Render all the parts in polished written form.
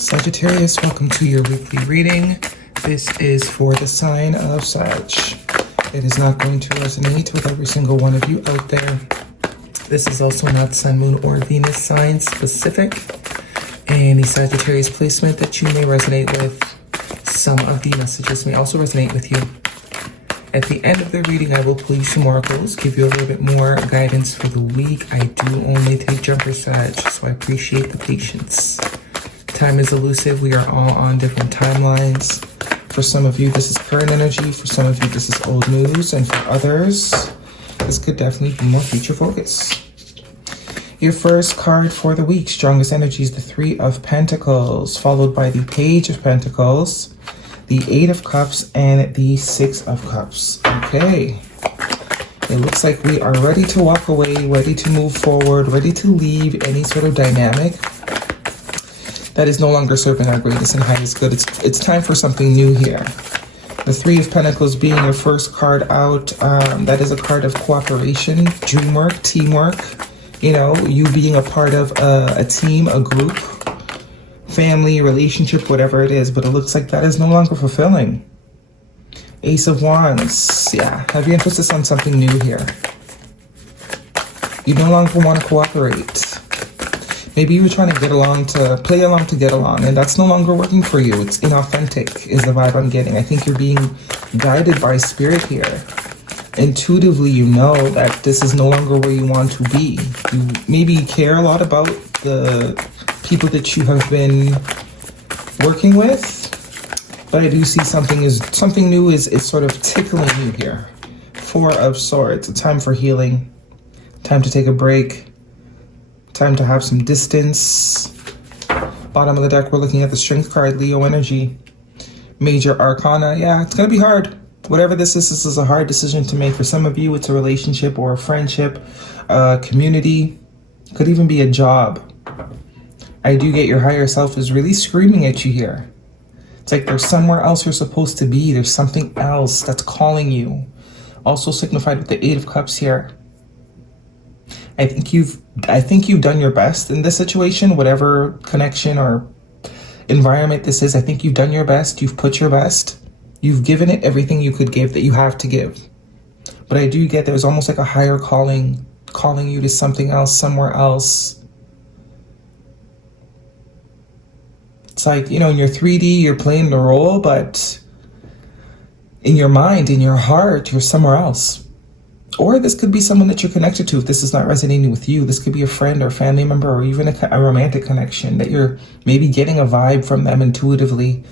Sagittarius, welcome to your weekly reading. This is for the sign of Sag. It is not going to resonate with every single one of you out there. This is also not Sun, Moon, or Venus sign specific. Any Sagittarius placement that you may resonate with, some of the messages may also resonate with you. At the end of the reading, I will pull you some oracles, give you a little bit more guidance for the week. I do only take jumper Sag, so I appreciate the patience. Time is elusive. We are all on different timelines. For some of you, this is current energy. For some of you, this is old news. And for others, this could definitely be more future focus. Your first card for the week, strongest energy, is the Three of Pentacles, followed by the Page of Pentacles, the Eight of Cups, and the Six of Cups. Okay. It looks like we are ready to walk away, ready to move forward, ready to leave any sort of dynamic that is no longer serving our greatest and highest good. It's time for something new here. The Three of Pentacles being your first card out, that is a card of cooperation, dreamwork, teamwork. You know, you being a part of a team, a group, family, relationship, whatever it is. But it looks like that is no longer fulfilling. Ace of Wands, yeah, heavy emphasis on something new here. You no longer want to cooperate. Maybe you were trying to get along, to play along to get along, and that's no longer working for you. It's inauthentic is the vibe I'm getting. I think you're being guided by spirit here. Intuitively, you know that this is no longer where you want to be. You maybe care a lot about the people that you have been working with, but I do see something new is sort of tickling you here. Four of Swords, a time for healing, time to take a break. Time to have some distance. Bottom of the deck, we're looking at the Strength card, Leo energy. Major Arcana. Yeah, it's going to be hard. Whatever this is a hard decision to make. For some of you, it's a relationship or a friendship, a community. Could even be a job. I do get your higher self is really screaming at you here. It's like there's somewhere else you're supposed to be. There's something else that's calling you. Also signified with the Eight of Cups here. I think you've done your best in this situation, whatever connection or environment this is. I think you've done your best. You've put your best. You've given it everything you could give that you have to give. But I do get there's almost like a higher calling you to something else, somewhere else. It's like, you know, in your 3D, you're playing the role, but in your mind, in your heart, you're somewhere else. Or this could be someone that you're connected to. If this is not resonating with you, this could be a friend or family member or even a romantic connection that you're maybe getting a vibe from them intuitively,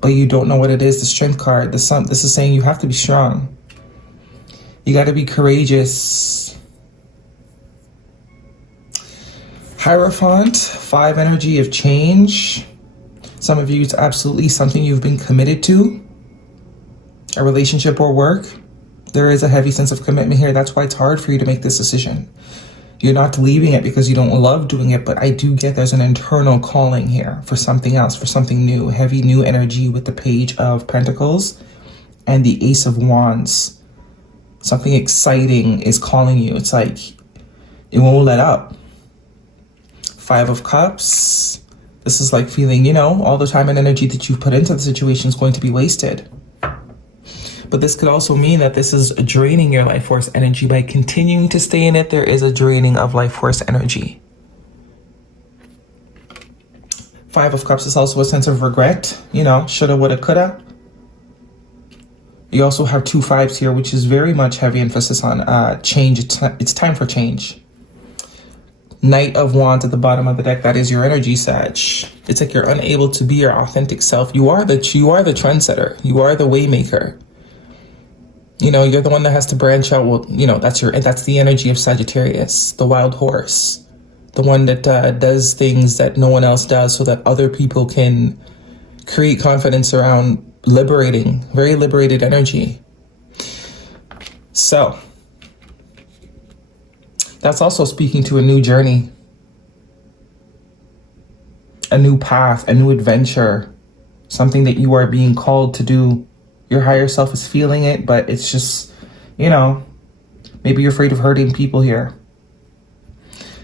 but you don't know what it is. The Strength card, this is saying you have to be strong. You got to be courageous. Hierophant, 5 energy of change. Some of you, it's absolutely something you've been committed to, a relationship or work. There is a heavy sense of commitment here. That's why it's hard for you to make this decision. You're not leaving it because you don't love doing it, but I do get there's an internal calling here for something else, for something new. Heavy new energy with the Page of Pentacles and the Ace of Wands. Something exciting is calling you. It's like it won't let up. 5 of Cups. This is like feeling, you know, all the time and energy that you've put into the situation is going to be wasted. But this could also mean that this is draining your life force energy. By continuing to stay in it, there is a draining of life force energy. 5 of Cups is also a sense of regret. You know, shoulda, woulda, coulda. You also have 2 5s here, which is very much heavy emphasis on change. It's time for change. Knight of Wands at the bottom of the deck. That is your energy, Sag. It's like you're unable to be your authentic self. You are the trendsetter. You are the waymaker. You know, you're the one that has to branch out. Well, you know, that's the energy of Sagittarius, the wild horse, the one that does things that no one else does so that other people can create confidence around liberating, very liberated energy. So that's also speaking to a new journey, a new path, a new adventure, something that you are being called to do. Your higher self is feeling it, but it's just, you know, maybe you're afraid of hurting people here.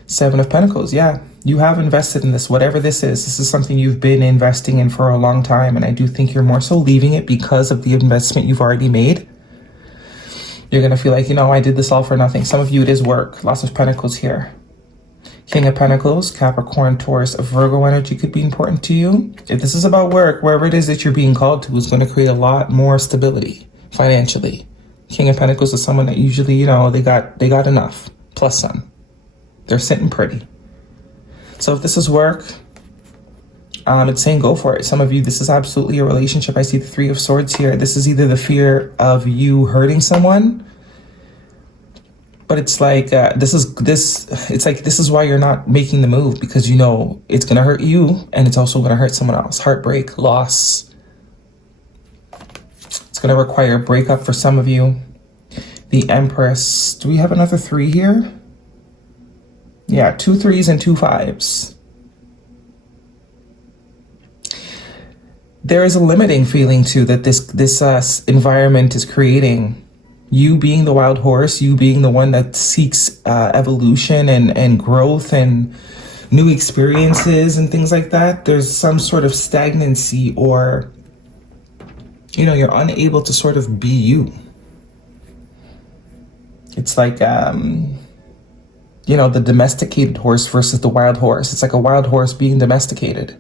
Seven of Pentacles. Yeah, you have invested in this. Whatever this is something you've been investing in for a long time. And I do think you're more so leaving it because of the investment you've already made. You're going to feel like, I did this all for nothing. Some of you, it is work. Lots of Pentacles here. King of Pentacles, Capricorn, Taurus, Virgo energy could be important to you. If this is about work, wherever it is that you're being called to is going to create a lot more stability financially. King of Pentacles is someone that usually, they got enough, plus some. They're sitting pretty. So if this is work, it's saying go for it. Some of you, this is absolutely a relationship. I see the Three of Swords here. This is either the fear of you hurting someone, but it's like this is why you're not making the move, because it's gonna hurt you and it's also gonna hurt someone else. Heartbreak, loss. It's gonna require a breakup for some of you. The Empress. Do we have another 3 here? Yeah, 2 3s and 2 5s. There is a limiting feeling too that this environment is creating. You being the wild horse, you being the one that seeks evolution and growth and new experiences and things like that. There's some sort of stagnancy, or you're unable to sort of be you. It's like the domesticated horse versus the wild horse. It's like a wild horse being domesticated.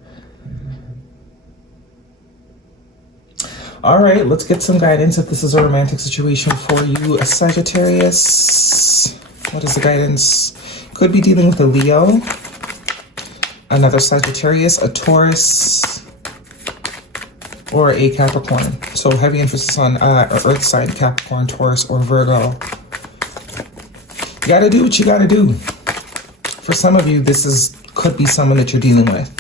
All right, let's get some guidance if this is a romantic situation for you, a Sagittarius. What is the guidance? Could be dealing with a Leo, another Sagittarius, a Taurus, or a Capricorn. So heavy emphasis on Earth sign, Capricorn, Taurus, or Virgo. You gotta do what you gotta do. For some of you, could be someone that you're dealing with.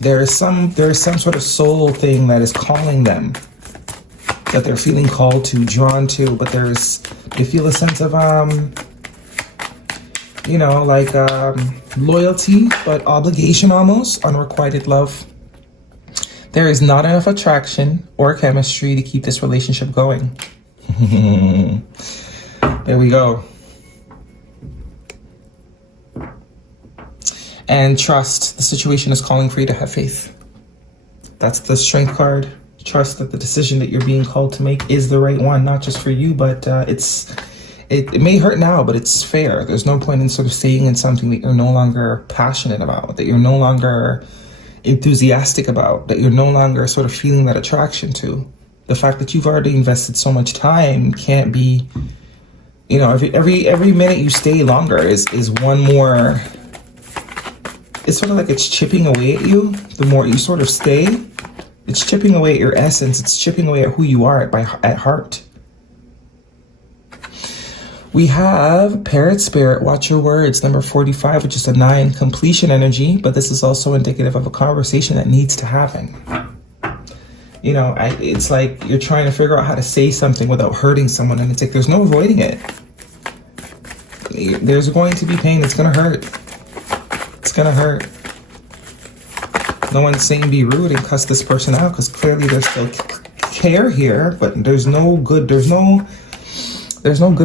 There is some sort of soul thing that is calling them, that they're feeling called to, drawn to, but they feel a sense of, loyalty, but obligation almost, unrequited love. There is not enough attraction or chemistry to keep this relationship going. There we go. And trust. The situation is calling for you to have faith. That's the Strength card. Trust that the decision that you're being called to make is the right one, not just for you, but it may hurt now, but it's fair. There's no point in sort of staying in something that you're no longer passionate about, that you're no longer enthusiastic about, that you're no longer sort of feeling that attraction to. The fact that you've already invested so much time can't be, every minute you stay longer is one more. It's sort of like it's chipping away at you. The more you sort of stay, it's chipping away at your essence. It's chipping away at who you are at heart. We have Parrot Spirit, watch your words, number 45, which is a 9, completion energy, but this is also indicative of a conversation that needs to happen. It's like you're trying to figure out how to say something without hurting someone, and it's like there's no avoiding it. There's going to be pain. It's going to hurt. It's gonna hurt. No one's saying be rude and cuss this person out, because clearly there's still care here, but there's no good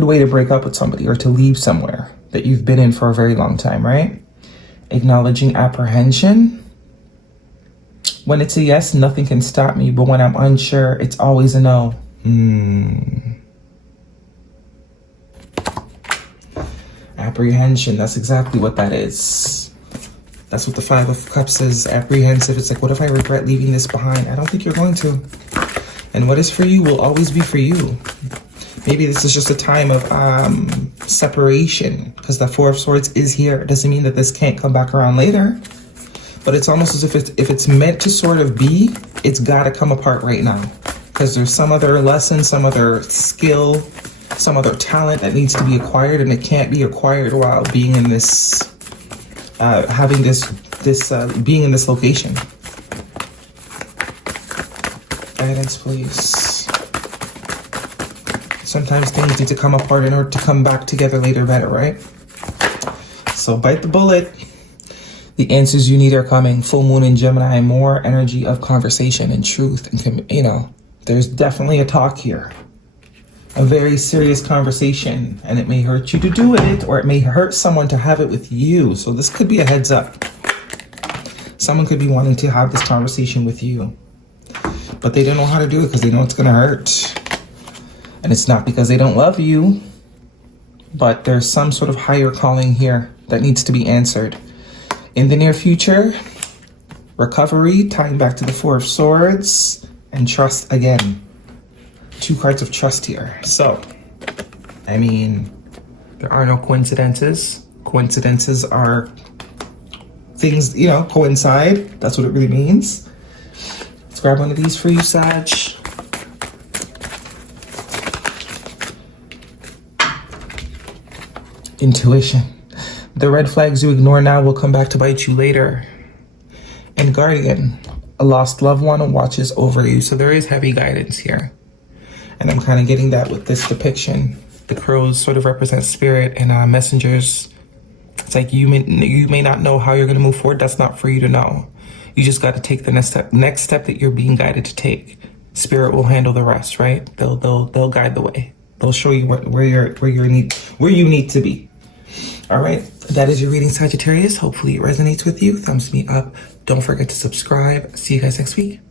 way to break up with somebody or to leave somewhere that you've been in for a very long time, right? Acknowledging apprehension. When it's a yes, nothing can stop me, but when I'm unsure, it's always a no. Apprehension, that's exactly what that is. That's what the 5 of Cups is, apprehensive. It's like, what if I regret leaving this behind? I don't think you're going to. And what is for you will always be for you. Maybe this is just a time of separation, because the 4 of Swords is here. It doesn't mean that this can't come back around later. But it's almost as if it's meant to sort of be, it's got to come apart right now. Because there's some other lesson, some other skill, some other talent that needs to be acquired, and it can't be acquired while being in this, being in this location. Guidance, please. Sometimes things need to come apart in order to come back together later better, right? So bite the bullet. The answers you need are coming. Full moon in Gemini, more energy of conversation and truth. And, there's definitely a talk here. a very serious conversation, and it may hurt you to do it, or it may hurt someone to have it with you. So this could be a heads up. Someone could be wanting to have this conversation with you, but they don't know how to do it because they know it's going to hurt. And it's not because they don't love you, but there's some sort of higher calling here that needs to be answered. In the near future, recovery, tying back to the Four of Swords, and trust again. 2 cards of trust here. So, I mean, there are no coincidences. Coincidences are things, you know, coincide. That's what it really means. Let's grab one of these for you, Sag. Intuition. The red flags you ignore now will come back to bite you later. And Guardian, a lost loved one watches over you. So there is heavy guidance here. And I'm kind of getting that with this depiction. The crows sort of represent spirit, and messengers. It's like you may not know how you're going to move forward. That's not for you to know. You just got to take the next step that you're being guided to take. Spirit will handle the rest, right? They'll guide the way. They'll show you where you need to be. All right, that is your reading, Sagittarius. Hopefully it resonates with you. Thumbs me up. Don't forget to subscribe. See you guys next week.